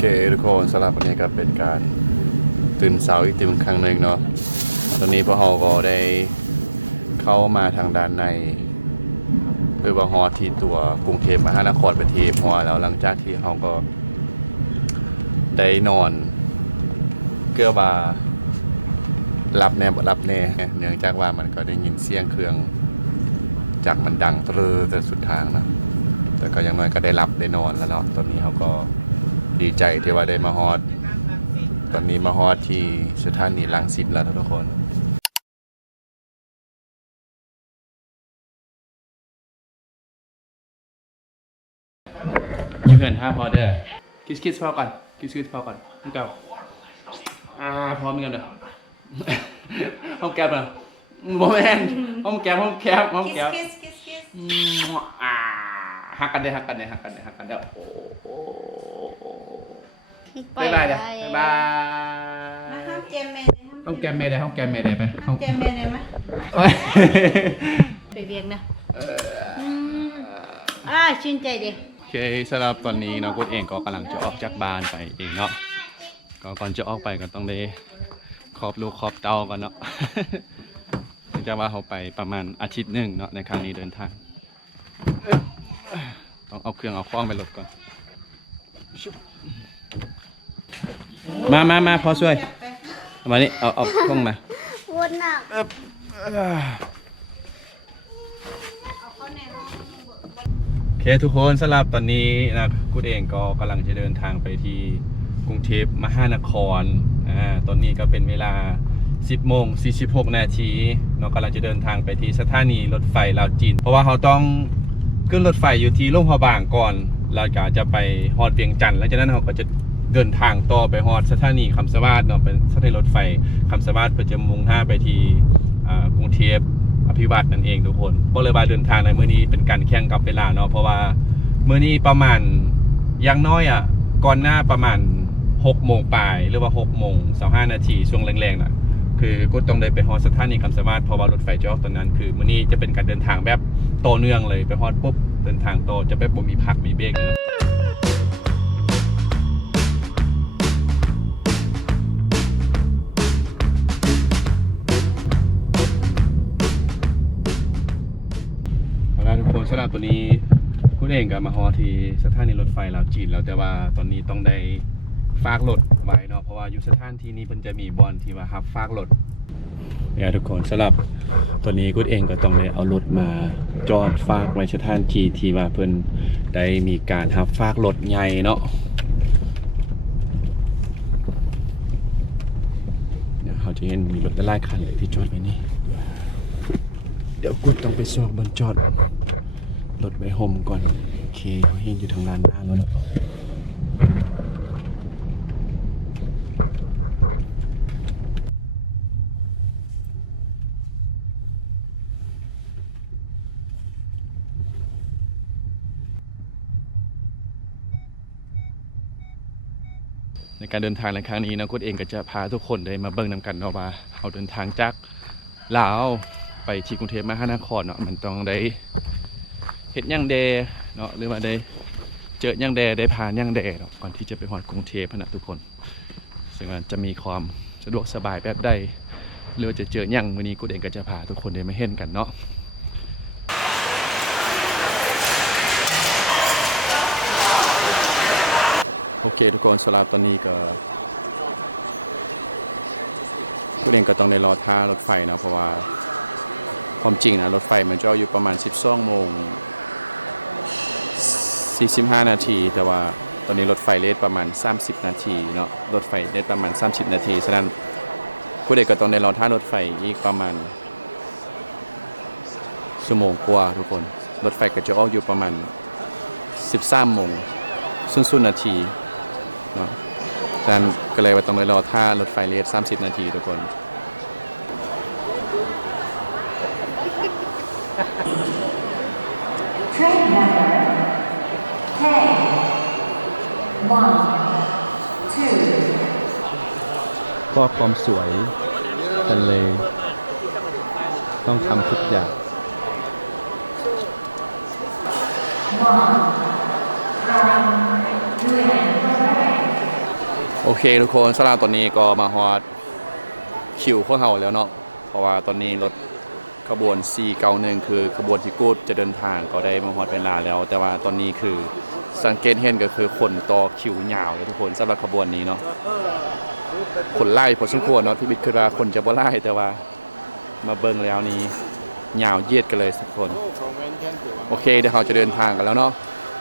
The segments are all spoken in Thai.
เคทุกคนสำหรับวันนี้ก็เป็นการตื่นเช้าอีกทีครั้งหนึ่งเนาะตอนนี้พวกเราก็ได้เข้ามาทางด้านในเพื่อว่าฮอดที่ตัวกรุงเทพมหานครไปที่ฮอแล้วหลังจากที่เราก็ได้นอนเกือบว่ารับแน่บ่รับแน่เนื่องจากว่ามันก็ได้ยินเสียงเครื่องจากมันดังตรึแต่สุดทางนะแต่ก็อย่างน้อยก็ได้รับได้นอนแล้วเนาะตอนนี้เราก็ดีใจที่ว่าได้มาฮอดตอนนี้มาฮอดที่สถานีรังสิตแล้วทุกคนยืนห้าพอเด้อคิดพอก่อนคิดพอก่อนเก่าพร้อมกันเด้อห้องแก้มเหรอโมเมนต์ห้องแก้มหักกันเด้อโอ้โหบ๊ายบายเลยบ๊ายบายห้องแกมเมย์ห้องแกมเมย์ได้ไปห้องแกมเมย์ได้ไหมไปเรียกนะชื่นใจดิโอเคสำหรับตอนนี้น้องกุ๊ดเองก็กำลังจะออกจากบ้านไปเองเนาะก่อนจะออกไปก็ต้องได้ครอบลูกครอบเต้าก่อนเนาะจะว่าเขาไปประมาณอาทิตย์หนึ่งเนาะในครั้งนี้เดินทางต้องเอาเครื่องเอาคล้องไปรถก่อนมาพอช่วยมานี่เอาคล้องมาวนหนักโอเคทุกคนสำหรับตอนนี้นะกูเองก็กำลังจะเดินทางไปที่กรุงเทพมหานครตอนนี้ก็เป็นเวลา 10:46 นาทีเรากำลังจะเดินทางไปที่สถานีรถไฟลาวจีนเพราะว่าเขาต้องขึ้นรถไฟอยู่ที่ร่มพระบางก่อนแล้วก็จะไปฮอดเวียงจันทร์หลังจากนั้นเขาก็จะเดินทางต่อไปฮอดสถานีคำสวัสดิ์เนาะเป็นสถานีรถไฟคำสวัสดิ์เพื่อจะมุ่งหน้าไปที่กรุงเทพอภิวัตนั่นเองทุกคนบอกเลยว่าเดินทางในมื้อนี้เป็นการแข่งกับเวลาเนาะเพราะว่ามื้อนี้ประมาณอย่างน้อยก่อนหน้าประมาณ6 โมงปลายหรือว่า6 โมง 25 นาทีช่วงแรงๆน่ะคือก็ต้องได้ไปฮอดสถานีคำสวัสดิ์เพราะว่ารถไฟจะออกตอนนั้นคือมื้อนี้จะเป็นการเดินทางแบบต่อเนื่องเลยไปฮอดปุ๊บเดินทางต่อจะแบบบ่มีพักมีเบรกนะทุกคนสำหรับตัวนี้คุณเองก็มาฮอที่สถานีรถไฟลาวจีนแล้วแต่ว่าตอนนี้ต้องได้ฝากรถไว้เนาะเพราะว่าอยู่สถานที่นี้มันจะมีบอนที่ว่ารับฝากรถเนี่ยทุกคนสำหรับตัวนี้คุณเองก็ต้องได้เอารถมาจอดฝากไว้สถานที่ที่ว่าเพิ่นได้มีการรับฝากรถใหญ่เนาะเนี่ยเขาจะเห็นมีรถหลายคันเลยที่จอดไว้นี่เดี๋ยวกูต้องไปซอกบนจอดรถไว้ห่มก่อนโอเคเห็นอยู่ทางลานหน้าแล้วเนาะในการเดินทางในครั้งนี้นะคุณเองก็จะพาทุกคนได้มาเบิ่งนำกันเนาะว่าเราเดินทางจากลาวไปที่กรุงเทพมหานครเนาะมันต้องได้เห็นยังแดเนาะหรือว่าได้เจอยังแดได้ผ่านยังแดเนาะก่อนที่จะไปฮอดกรุงเทพนะทุกคนซึ่งมันจะมีความสะดวกสบายแบบใดหรือว่าจะเจอยังวันนี้กูเองก็จะพาทุกคนได้มาเห็นกันเนาะโอเคทุกคนสำหรับตอนนี้ก็กูเองก็ต้องได้รอท่ารถไฟนะเพราะว่าความจริงนะรถไฟมันจะอยู่ประมาณ 12:45 นาทีแต่ว่าตอนนี้รถไฟเลทประมาณ30 นาทีเนาะรถไฟเลทประมาณ30 นาทีฉะนั้นผู้เด็กก็ต้องได้รอท่ารถไฟอีกประมาณชั่วโมงกว่าทุกคนรถไฟก็จะออกอยู่ประมาณ 13 โมงนาทีเนาะฉะนั้นก็เลยว่าต้องได้รอท่ารถไฟเลท30 นาทีทุกคนเพราะความสวยทะเลต้องทำทุกอย่าง 1 2 3 อเคทุกคนสำหรับตอนนี้ก็มาฮอดคิวของเฮาแล้วเนาะเพราะว่าตอนนี้รถขบวน 491 คือขบวนที่กูดจะเดินทางก็ได้มาฮอดเวลาแล้ว แต่ว่าตอนนี้คือสังเกตเห็นก็คือคนต่อคิวยาวเลยทุกคนสำหรับขบวนนี้เนาะคนไล่พอสมควรเนาะที่บิดคือว่าคนจะบ่ไล่แต่ว่ามาเบิ่งแล้วนี้ยาวเหยียดกันเลยทุกคนโอเคเดี๋ยวเราจะเดินทางกันแล้วเนาะ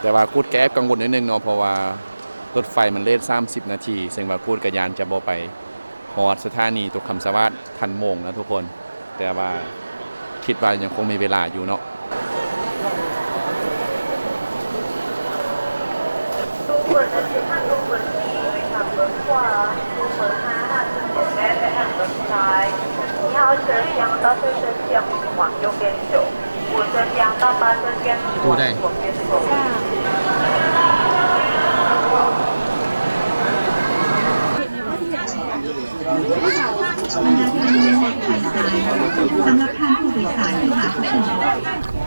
แต่ว่ากูดแก๊บกังวลนิดนึงเนาะเพราะว่ารถไฟมันเลท30 นาทีซึ่งว่ากูดกับยานจะบ่ไปฮอดสถานีตุกคำสวัสดิ์ทันโมงนะทุกคนแต่ว่าคิดว่ายังคงมีเวลาอยู่เนาะดูได้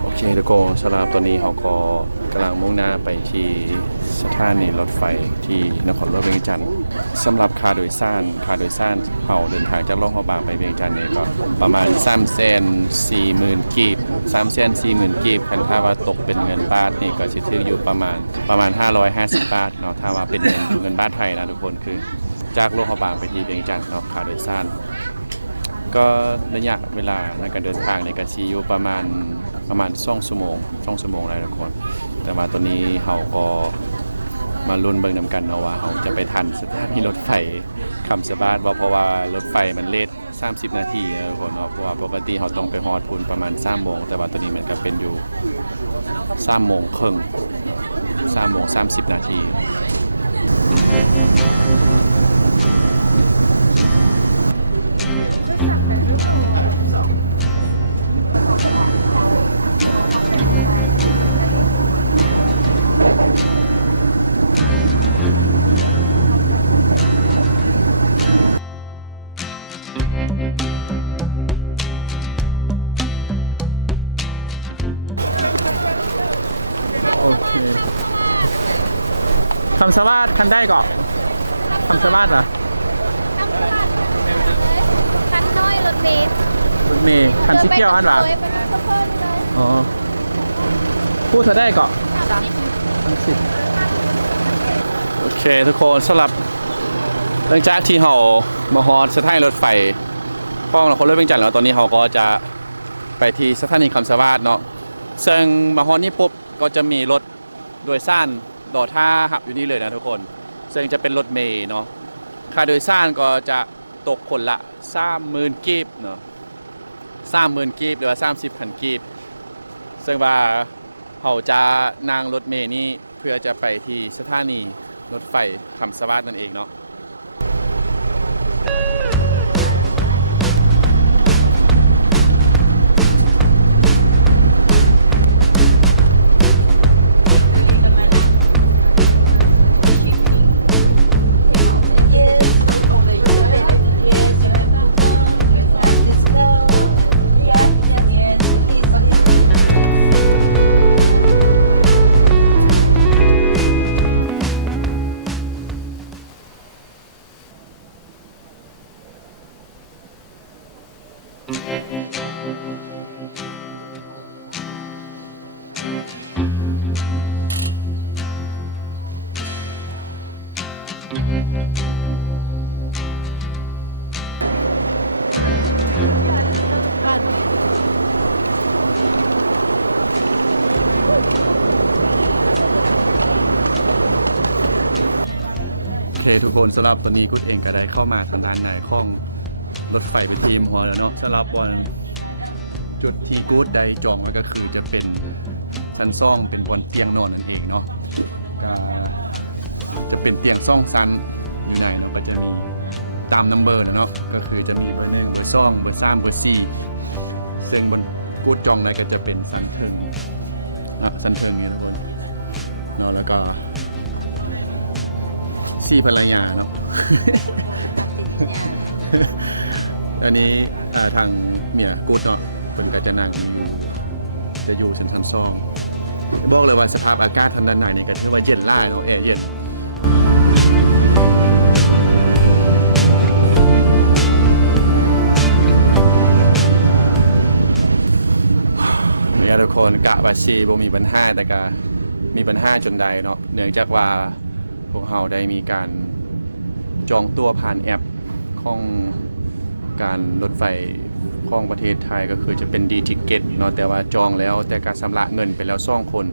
โอเคทุกคนสำหรับตอนนี้เขาก็กำลังมุ่งหน้าไปที่สถานีรถไฟที่นครหลวงเวียงจันทร์สำหรับค่าโดยสารเขาเดินทางจากโรงพยาบาลไปเวียงจันทร์เนี่ยก็ประมาณ340,000 กีบ340,000 กีบคันถ้าว่าตกเป็นเงินบาทนี่ก็สิถืออยู่ประมาณ550 บาทเนาะถ้าว่าเป็นเงินบาทไทยนะทุกคนคือจากโรงพยาบาลไปที่เวียงจันทร์เนาะค่าโดยสารก็ระยะเวลาในการเดินทางในกาซีอยู่ประมาณ2 ชั่วโมงแล้วทุกคนแต่ว่าตอนนี้เขาก็มาลุ้นเบิ่งนำกันเนาะว่าเขาจะไปทันสถานีรถไฟคำสะบาดเพราะว่ารถไฟมันเลท30 นาทีนะทุกคนเนาะเพราะว่าปกติเขาต้องไปฮอดพูนประมาณ3 โมงแต่ว่าตอนนี้มันก็เป็นอยู่3 โมงครึ่ง3 โมง 30 นาทีโอเคคำสวัสดิ์คันได้ก่อนคำสวัสดิ์เหรอคันน้อยรถเมล์คันสีเขียวอันหรออ๋อพูดเธอได้ก่อน30โอเคทุกคนสำหรับหลังจากที่เรามาฮอดสถานีรถไฟฟ้องเราคนเริ่มเป็นจันทร์แล้วตอนนี้เราก็จะไปที่สถานีคำสวัสดิ์เนาะซึ่งมาฮอดนี่ปุ๊บก็จะมีรถโดยสารต่อท่าหับอยู่นี่เลยนะทุกคนซึ่งจะเป็นรถเมล์เนาะค่าโดยสารก็จะตกคนละ30,000 กีบเนาะ30,000 กีบหรือว่า30,000 กีบซึ่งว่าเขาจะนั่งรถเมล์นี่เพื่อจะไปที่สถานีรถไฟคำสวัสดิ์นั่นเองเนาะโอเคทุกคนสำหรับตอนนี้กุ๊ดเองก็ได้เข้ามาทางด้านในห้องรถไฟไปทีมหัวแล้วเนาะสำหรับวันจุดที่กุ๊ดได้จองไว้ก็คือจะเป็นชั้นซ่องเป็นบนเตียงนอนนั่นเองเนาะก็จะเป็นเตียงซ่องชั้นอยู่ในเนาะก็จะมีตามนัมเบอร์แล้วเนาะก็คือจะมีเบอร์ 1เบอร์2เบอร์3เบอร์4ซึ่งบนกุ๊ดจองในก็จะเป็นชั้นถึงชั้นถึงนี่ทุกคนเนาะแล้วก็4 ภรรยาเนาะ อันนี้ทางเมียกูดเนาะเป็นก็จะนั่งอยู่ชั้นซ่องบอกเลยว่าสภาพอากาศทางด้านในนี่ก็ถือว่าเย็นหลายเนาะแอร์เย็น เนี่ยทุกคนกะว่าชีบ่มีปัญหาแต่ก็มีปัญหาจนใดเนาะเนื่องจากว่าพวกเราได้มีการจองตั๋วผ่านแอปของการรถไฟของประเทศไทยก็คือจะเป็น D-Ticket เนาะแต่ว่าจองแล้วแต่การชำระเงินไปแล้ว2คน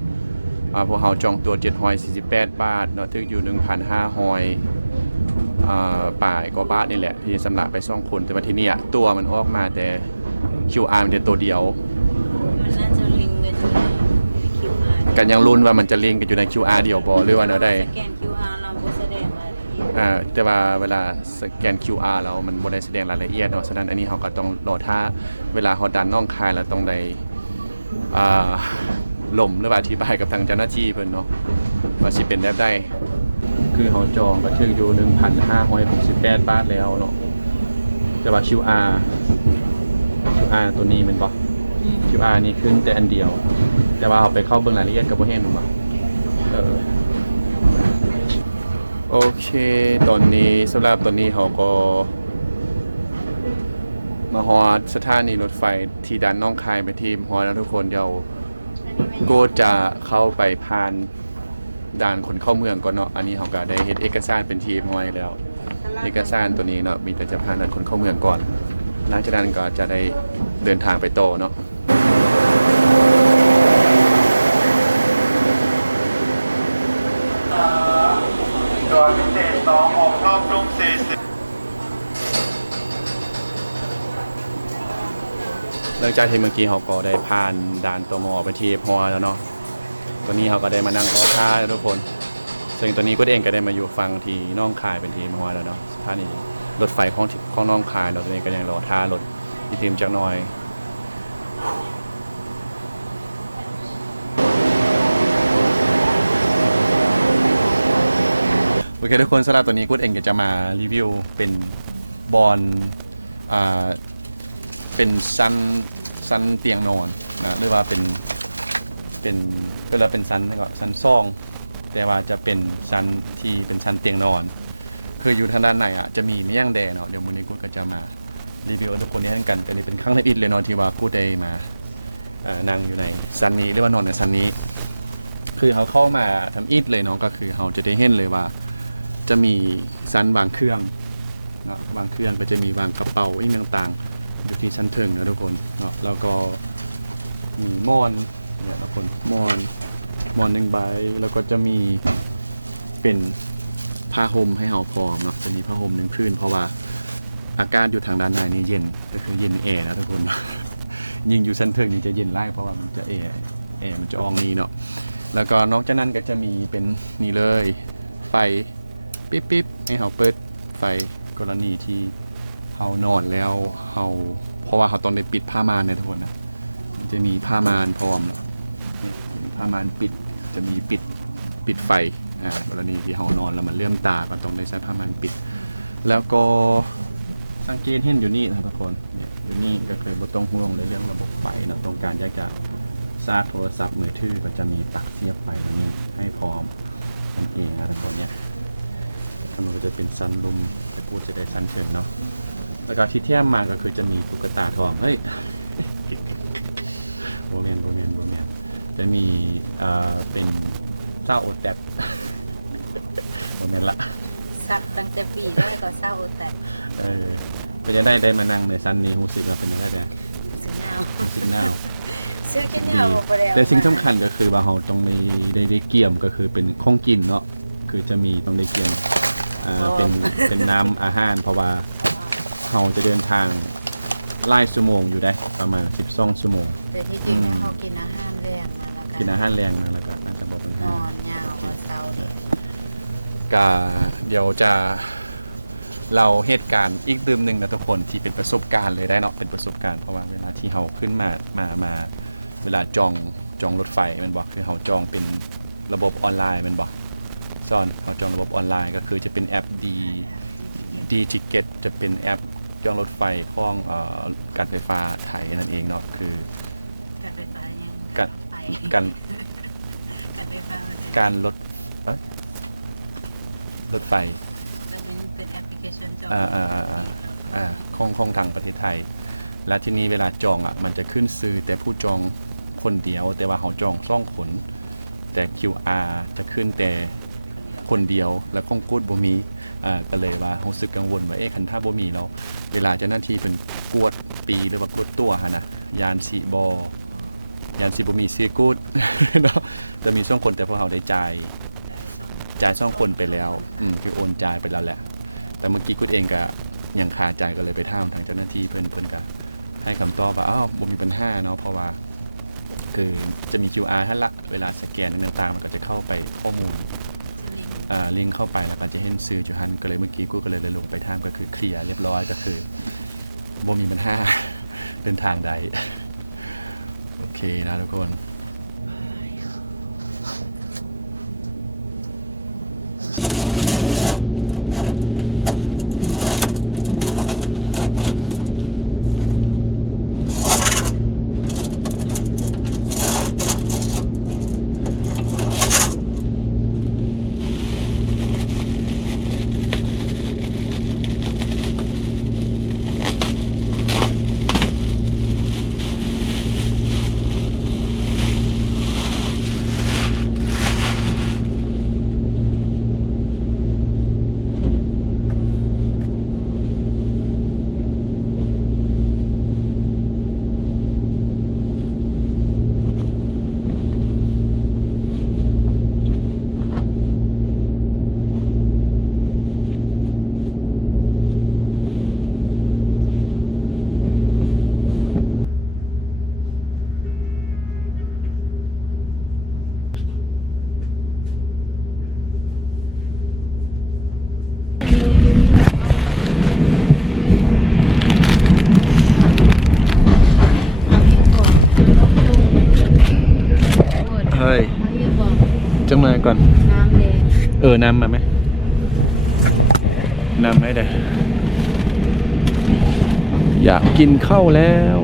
พวกเราจองตัว748 บาทเนาะถึงอยู่ 1,500ป่ายกว่าบาทนี่แหละที่ชำระไป2คนแต่ว่าที่นี่ตัวมันออกมาแต่ QR มันจะตัวเดียว มันน่าจะลิงก์กันอยู่ใน QR กันยังลุ้นว่ามันจะลิงก์กันอยู่ใน QR เดียวบ่หรือว่าเราได้ สแกน QR เราบ่แสดงรายละเอียด แต่ว่าเวลาสแกน QR แล้วมันบ่ได้แสดงรายละเอียดเนาะฉะนั้นอันนี้เราก็ต้องรอถ้าเวลาเราดันน้องคายแล้วต้องได้ล่มหรือว่าอธิบายกับทางเจ้าหน้าที่เพิ่นเนาะว่าสิเป็นแบบใดคือเราจองก็ถึงอยู่ 1,568 บาทแล้วเนาะแต่ว่า QR ตัวนี้มันบ่ QR นี่ขึ้นแต่อันเดียวแต่ว่าเราไปเข้าเบิ่งรายละเอียดก็บ่เห็นมันบ่โอเคตอนนี้สำหรับตอนนี้เขาก็มาฮอดสถานีรถไฟที่ดันน้องคายไปที่ฮอดแล้วทุกคนเดี๋ยวก็จะเข้าไปผ่านด่านขนเข้าเมืองก่อนเนาะอันนี้เขาก็ได้เฮ็ดเอกสารเป็นทีมไว้แล้วเอกสารตัวนี้เนาะมีแต่จะผ่านด่านขนเข้าเมืองก่อนหลังจากนั้นก็จะได้เดินทางไปต่อเนาะตัวพิเศษ2ออกรอบรุ่ง40หลังจากที่เมื่อกี้เขาก็ได้ผ่านด่านตม.ไปที่ฮอแล้วเนาะตอนนี้เขาก็ได้มานั่งรอท่าแล้วทุกคนซึ่งตอนนี้ก็เองก็ได้มาอยู่ฟังที่น้องคายเป็นทีมฮอแล้วเนาะท่านี้รถไฟของน้องคายเราตอนนี้ก็ยังรอท่ารถอีทีมจักหน่อยโอเคทุกคนสำหรับตัวนี้กูเองก็จะมารีวิวเป็นบอลเป็นชั้นเตียงนอนนะหรือว่าเป็นก็แล้วเป็นชั้นนี่ก็ชั้นซ่องแต่ว่าจะเป็นชั้นที่เป็นชั้นเตียงนอนคืออยู่ทางด้านไหนจะมีไม่ย่างแดเนาะเดี๋ยวมื้อนี้กูก็จะมารีวิวทุกคนนี้ให้กันนี่เป็นครั้งในอิดเลยเนาะที่ว่ากูได้มานั่งอยู่ในชั้นนี้หรือว่านอนในชั้นนี้คือเขาเข้ามาทำอิดเลยเนาะก็คือเขาจะได้เห็นเลยว่าจะมีชั้นวางเครื่องเนาะวางเครื่องก็จะมีวางกระเป๋าอีกต่างๆอยู่ที่ชั้นเทิงนะทุกคนเนาะแล้วก็มีหมอนเนี่ยทุกคนหมอน1ใบแล้วก็จะมีเป็นผ้าห่มให้เฮาพร้อมเนาะจะมีผ้าห่ม1พื้นเพราะว่าอากาศอยู่ทางด้านในนี่เย็นก็คือเย็นแอร์นะทุกคน ยิ่งอยู่ชั้นเทิงนี่จะเย็นไล่เพราะว่ามันจะแอร์มันจะออกนี่เนาะแล้วก็นอกจากนั้นก็จะมีเป็นนี่เลยไฟปิ๊บๆให้เฮาเปิดไฟกรณีที่เฮานอนแล้วเพราะว่าเฮาต้องได้ปิดผ้าม่านเนี่ยทุกคนนะมันจะมีผ้าม่านพร้อมเนาะเนี่ยมีผ้าม่านปิดจะมีปิดไฟกรณีที่เฮานอนแล้วมันเลื่อมตาก็ต้องได้ใช้ผ้าม่านปิดแล้วก็สังเกตเห็นอยู่นี่นะทุกคนเนี่ยอยู่นี่ก็คือบ่ต้องห่วงเลยเรื่องระบบไฟเนาะต้องการอยากจะชาร์จโทรศัพท์มือถือก็จะมีปลั๊กเสียบไฟอยู่นี่ให้พร้อมนั่นเองนะทุกคนเนี่ยมันก็จะเป็นซันลุมแต่กูจะได้ซันเถิงเนาะแล้วก็ที่เทียมมาก็คือจะมีตุ๊กตาทองเฮ้ย โบเมียนจะมีเป็นเศร้าโอแตด โบเมียนละ สับตั้งแต่ปีได้ก็เศร้าแต่ เป็นยังได้มานั่งในซันนี้รู้สึกว่าเป็นอะไรเนี่ย รู้สึกหนาว รู้สึกหนาว ซื้อแค่ยาวบ่ได้ แต่สิ่งสำคัญก็คือว่าเราต้องได้เกี่ยมก็คือเป็นของกินเนาะคือจะมีต้องได้เกี่ยมเป็นน้ำอาหารเพราะว่าเราจะเดินทางไล่ชั่วโมงอยู่ได้ประมาณ12ชั่วโมงแต่ที่จริงนะเขากินอาหารแรงมาแล้วกัน กินอาหารแรงมาแล้วก็น่าจะบอกปัญหาน อนยาวก็เศร้าเนี่ย ก็เดี๋ยวจะเราเหตุการณ์อีกดื่มหนึ่งนะทุกคนที่เป็นประสบการณ์เลยได้เนาะเป็นประสบการณ์เพราะว่าเวลาที่เราขึ้นมาเวลาจองรถไฟมันบอกคือเราจองเป็นระบบออนไลน์มันบอกซ่อนเราจองระบบออนไลน์ก็คือจะเป็นแอปD-Ticket จะเป็นแอปจองรถไฟของการไฟฟ้าไทยนั่นเองเนาะคือ การไฟฟ้ายัง การไฟฟ้า การรถไฟก็เป็นแอปพลิเคชันจองของทางประเทศไทยและที่นี้เวลาจองมันจะขึ้นซื้อแต่ผู้จอง คนเดียวแต่ว่าเขาจอง2 คนแต่ QR จะขึ้นแต่คนเดียวแล้วของกูดบ่มีก็เลยว่ารู้สึกกังวลว่าคันถ้าบ่มีแล้วเวลาเจ้าหน้าที่เพิ่นกวดปีหรือว่ากวดตัวหั่นน่ะยานสิบ่มีซื้อกูด เนาะจะมี2 คนแต่พวกเราได้จ่าย2 คนไปแล้วคือโอนจ่ายไปแล้วแหละแต่เมื่อกี้กูดเองก็ยังคาใจก็เลยไปถามทางเจ้าหน้าที่เพิ่นก็ให้คำตอบว่าบ่มีปัญหาเนาะเพราะว่าคือจะมี QR ท่านละเวลาสแกนต่างๆมันก็จะเข้าไปข้อมูลลิงก์เข้าไปแล้วก็จะเห็นซื้ออยู่หั่นก็เลยเมื่อกี้กูก็เลยลงไปถามก็คือเคลียร์เรียบร้อยก็คือบ่มีปัญหา เดินทางได้ โอเคนะทุกคนเฮ้ยจังเลยก่อนน้ำแดงน้ำมาไหมน้ำไม่ได้อยากกินข้าวแล้ว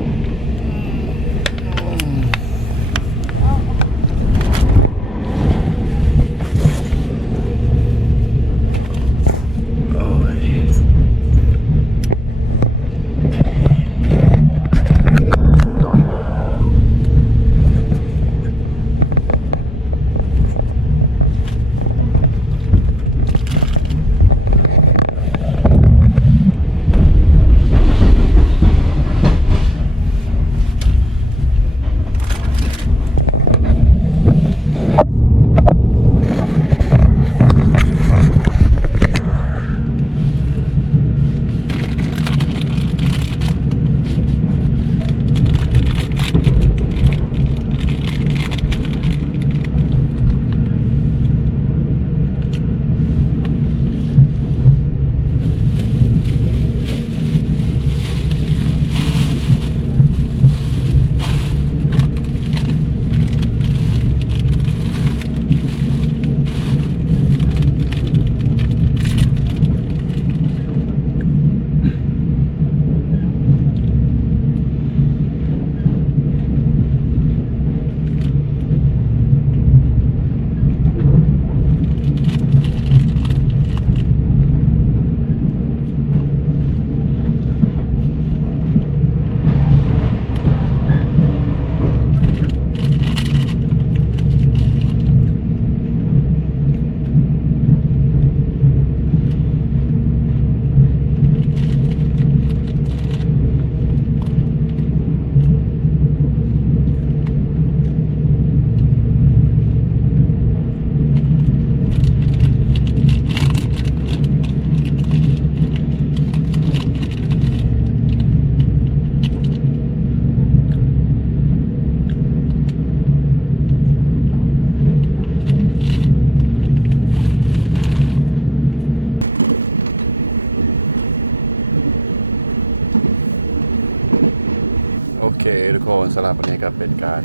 โอเคทุกคนสำหรับวันนี้ก็เป็นการ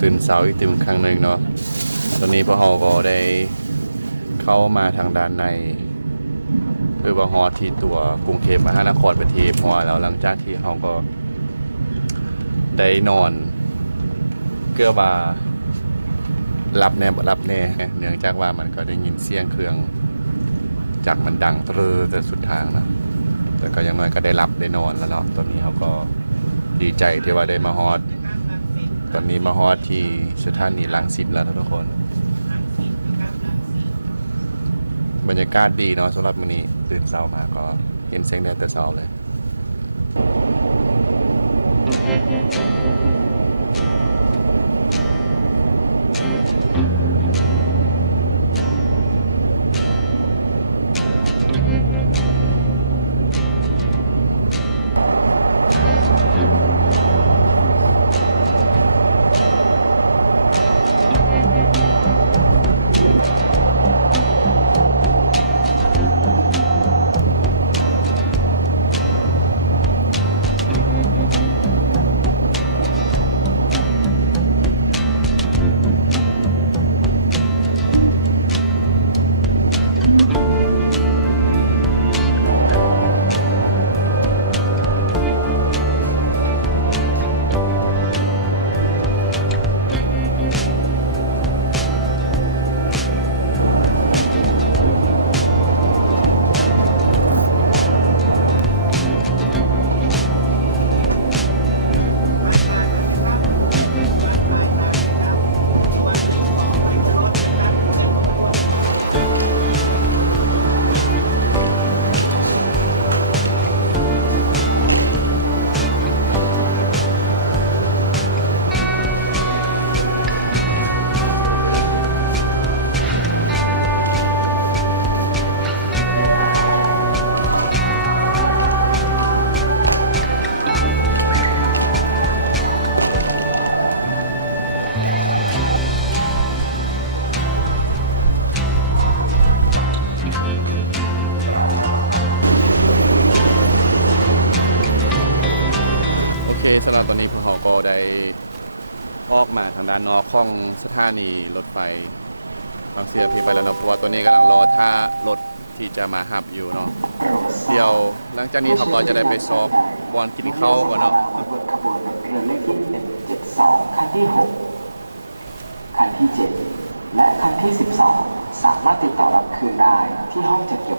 ตื่นเช้าอีกครั้งหนึ่งเนาะตอนนี้พวกเราก็ได้เข้ามาทางด้านในเพื่อว่าฮอที่ตัวกรุงเทพมหานครเป็นที่ฮอแล้วหลังจากที่เราก็ได้นอนเกือบว่ารับแน่เนื่องจากว่ามันก็ได้ยินเสียงเครื่องจากมันดังตรึแต่สุดทางนะแต่ก็ยังน้อยก็ได้รับได้นอนแล้วเนาะตอนนี้เขาก็ดีใจที่ว่าได้มาฮอด ตอนนี้มาฮอดที่สถานีรังสิตแล้วทุกคนบรรยากาศดีเนาะสำหรับมื้อนี้ตื่นเช้ามาก็เห็นแสงแดดแต่เช้าเลยโอเคสำหรับตอนนี้พวกเราก็ได้ออกมาทางด้านนอกของสถานีรถไฟบางเสียเพไปแล้วเนาะเพราะว่าตัวนี้กำลังรอท่ารถที่จะมาหับอยู่เนาะเดี๋ยวหลังจากนี้เราก็จะได้ไปซอกบอลกินข้าวก่อนเนาะ ขบวนรถเรือเลขที่172คันที่6คันที่7และคันที่12สามารถติดต่อรับคืนได้ที่ห้องจัดเก็บ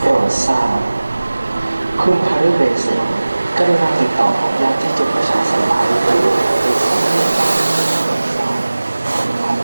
โปรดทราบคุณคาริเบเซลกรุณาติดต่อของญาติที่จุดประชาสัมพันธ์